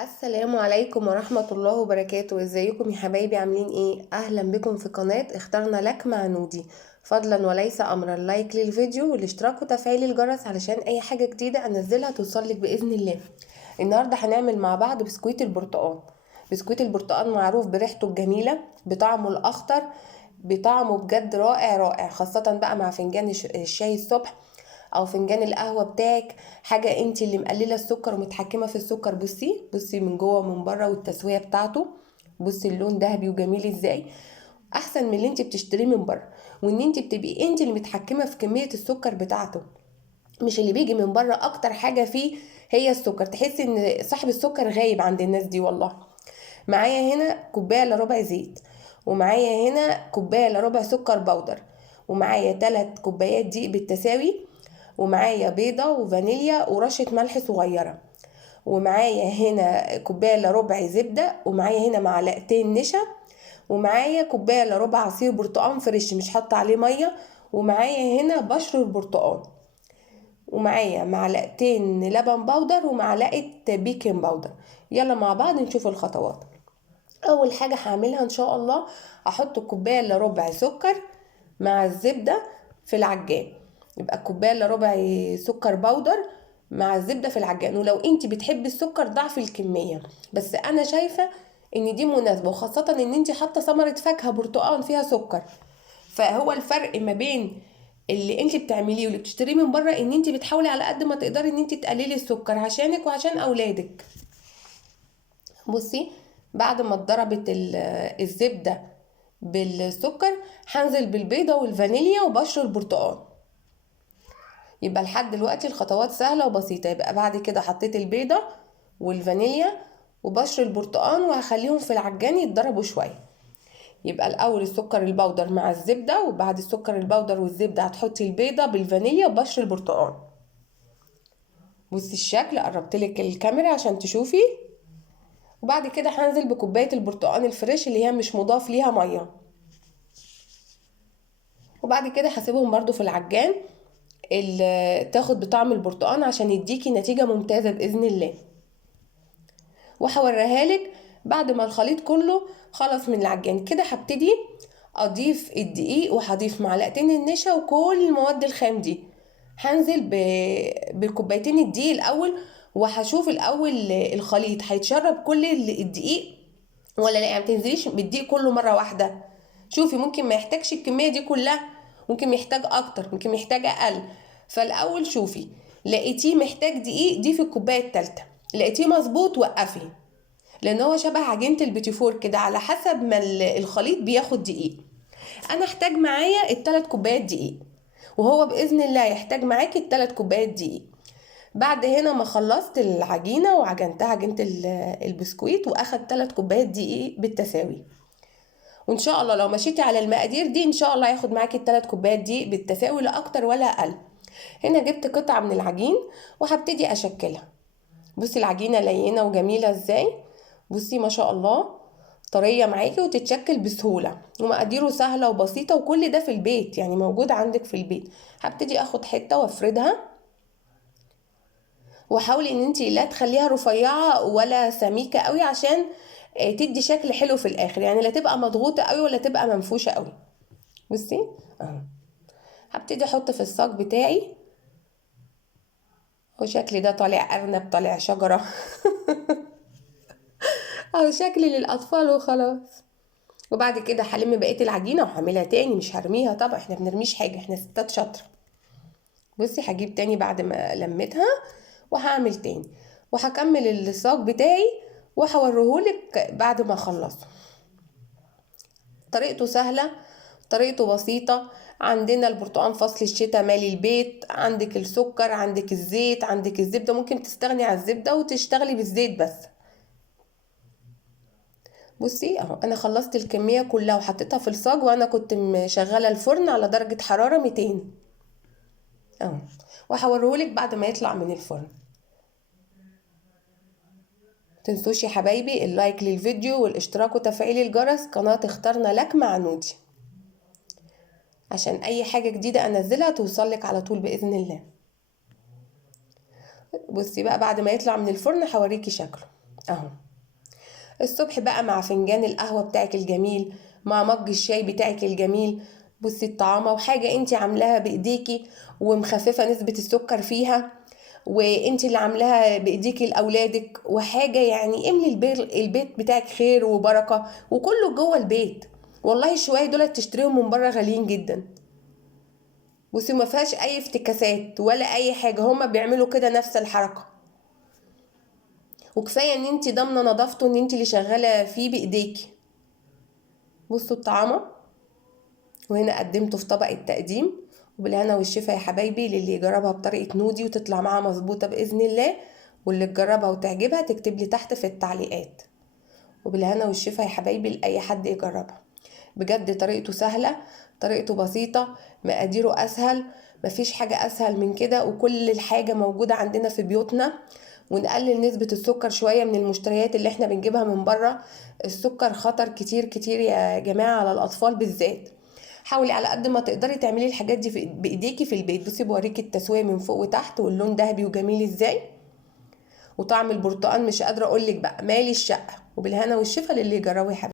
السلام عليكم ورحمة الله وبركاته. ازيكم يا حبايبي؟ عاملين ايه؟ اهلا بكم في قناة اخترنا لك مع نودي. فضلا وليس امرا، لايك للفيديو والاشتراك وتفعيل الجرس علشان اي حاجة جديدة انزلها توصلك باذن الله. النهاردة هنعمل مع بعض بسكويت البرتقال. بسكويت البرتقال معروف بريحته الجميلة، بطعمه الاخضر، بطعمه بجد رائع رائع، خاصة بقى مع فنجان الشاي الصبح او فنجان القهوه بتاعك. حاجه انت اللي مقلله السكر ومتحكمه في السكر. بصي من جوه ومن بره والتسويه بتاعته. بصي اللون ذهبي وجميل ازاي، احسن من اللي انت بتشتريه من بره. وان انت بتبقي انت اللي متحكمه في كميه السكر بتاعته، مش اللي بيجي من بره. اكتر حاجه فيه هي السكر، تحسي ان صاحب السكر غايب عند الناس دي والله. معايا هنا كوبايه الا ربع زيت، ومعايا هنا كوبايه الا ربع سكر بودر، ومعايا 3 كوبايات دقيق بالتساوي، ومعايا بيضة وفانيليا ورشة ملح صغيرة، ومعايا هنا كوباية الا ربع زبدة، ومعايا هنا معلقتين نشا، ومعايا كوباية الا ربع عصير برتقال فريش مش حاطة عليه مية، ومعايا هنا بشر البرتقال، ومعايا معلقتين لبن بودر ومعلقة بيكنج باودر. يلا مع بعض نشوف الخطوات. اول حاجة هعملها ان شاء الله، احط كوباية الا ربع سكر مع الزبدة في العجان. يبقى كوباية الا ربع سكر بودر مع الزبدة في العجان. ولو انت بتحبي السكر ضعف الكمية، بس انا شايفة ان دي مناسبة، وخاصة ان انت حاطة ثمرة فاكهة برتقال فيها سكر. فهو الفرق ما بين اللي انت بتعمليه واللي بتشتريه من بره، ان انت بتحاولي على قد ما تقدري ان انت تقللي السكر عشانك وعشان اولادك. بصي، بعد ما اتضربت الزبدة بالسكر، هنزل بالبيضة والفانيليا وبشر البرتقال. يبقى لحد دلوقتي الخطوات سهلة وبسيطة. يبقى بعد كده حطيت البيضة والفانيليا وبشر البرتقال، وهخليهم في العجان يتضربوا شوية. يبقى الأول السكر البودر مع الزبدة، وبعد السكر البودر والزبدة هتحطي البيضة بالفانيليا وبشر البرتقال. بصي الشكل، قربتلك الكاميرا عشان تشوفي. وبعد كده هنزل بكوباية البرتقال الفريش اللي هي مش مضاف ليها مية، وبعد كده هسيبهم برضو في العجان تاخد بطعم البرتقال عشان يديكي نتيجة ممتازة بإذن الله. وهوريها لك بعد ما الخليط كله خلص من العجان. كده هبتدي اضيف الدقيق، وهضيف معلقتين النشا وكل المواد الخام دي. هنزل بكوبايتين الدقيق الاول، وهشوف الاول الخليط هيتشرب كل الدقيق ولا لا. يعني متنزليش بالدقيق كله مره واحده. شوفي، ممكن ما يحتاجش الكميه دي كلها، ممكن يحتاج اكتر، ممكن يحتاج اقل. فالاول شوفي، لقيتيه محتاج دقيق دي في الكوبايه التالتة، لقيتيه مظبوط وقفي، لان هو شبه عجينه البيتي فور كده، على حسب ما الخليط بياخد دقيق. انا احتاج معايا الثلاث كوبايات دقيق، وهو باذن الله يحتاج معاكي الثلاث كوبايات دقيق. بعد هنا ما خلصت العجينه وعجنتها عجينه البسكويت، واخد 3 كوبايات دقيق بالتساوي. وان شاء الله لو مشيتي على المقادير دي ان شاء الله هياخد معاكي الثلاث كوبايات دي بالتساوي، لا اكتر ولا اقل. هنا جبت قطعه من العجين وهبتدي اشكلها. بصي العجينه لينه وجميله ازاي. بصي ما شاء الله، طريه معاكي وتتشكل بسهوله، ومقاديره سهله وبسيطه، وكل ده في البيت يعني موجود عندك في البيت. هبتدي اخد حته وافردها، وحاولي ان انتي لا تخليها رفيعه ولا سميكه قوي عشان تدي شكل حلو في الاخر. يعني لا تبقى مضغوطه قوي ولا تبقى منفوشه قوي. بصي اهو، هبتدي احط في الصاج بتاعي. وشكلي ده طالع ارنب، طالع شجره او شكلي للاطفال وخلاص. وبعد كده هلم بقيه العجينه وهعملها تاني، مش هرميها طبعا، احنا بنرميش حاجه، احنا ستات شاطره. بصي هجيب تاني بعد ما لميتها وهعمل تاني، وهكمل الصاج بتاعي وهوريهولك بعد ما اخلصه. طريقته سهله، طريقته بسيطه. عندنا البرتقال فصل الشتاء مالي البيت، عندك السكر، عندك الزيت، عندك الزبده، ممكن تستغني عن الزبده وتشتغلي بالزيت بس. بصي اهو، انا خلصت الكميه كلها وحطيتها في الصاج، وانا كنت مشغله الفرن على درجه حراره 200 اهو. وهوريهولك بعد ما يطلع من الفرن. متنسوش يا حبايبي اللايك للفيديو والاشتراك وتفعيل الجرس، قناه اخترنا لك مع نودي، عشان اي حاجه جديده انزلها توصلك على طول باذن الله. بصي بقى بعد ما يطلع من الفرن هوريكي شكله. اهو. الصبح بقى مع فنجان القهوة بتاعك الجميل، مع مج الشاي بتاعك الجميل، بصي الطعامة وحاجة انت عاملاها بايديكي ومخففة نسبة السكر فيها، وانت اللي عاملاها بايديكي لاولادك، وحاجة يعني املي البيت بتاعك خير وبركة، وكله جوه البيت. والله الشوية دول تشتريهم من بره غاليين جدا. بصي ما فيهاش اي افتكاسات ولا اي حاجة، هما بيعملوا كده نفس الحركة. وكفاية ان انت ضامنة نظافته، ان انت اللي شغالة فيه بايديكي. بصوا الطعامة، وهنا قدمته في طبق التقديم. وبالهنا والشفا يا حبايبي للي يجربها بطريقة نودي وتطلع معاها مظبوطة بإذن الله، واللي تجربها وتعجبها تكتب لي تحت في التعليقات. وبالهنا والشفا يا حبايبي لأي حد يجربها. بجد طريقته سهلة، طريقته بسيطة، مقاديره أسهل، مفيش حاجة أسهل من كده، وكل الحاجة موجودة عندنا في بيوتنا. ونقلل نسبة السكر شوية من المشتريات اللي احنا بنجيبها من بره. السكر خطر كتير كتير يا جماعة على الأطفال بالذات. حاولي على قد ما تقدري تعملي الحاجات دي بايديكي في البيت. بصي بوريكي التسوية من فوق وتحت، واللون ذهبي وجميل ازاي، وطعم البرتقال مش قادرة اقولك بقى مالي الشقة. وبالهنا والشفا للي يجربوا يا حبيبي.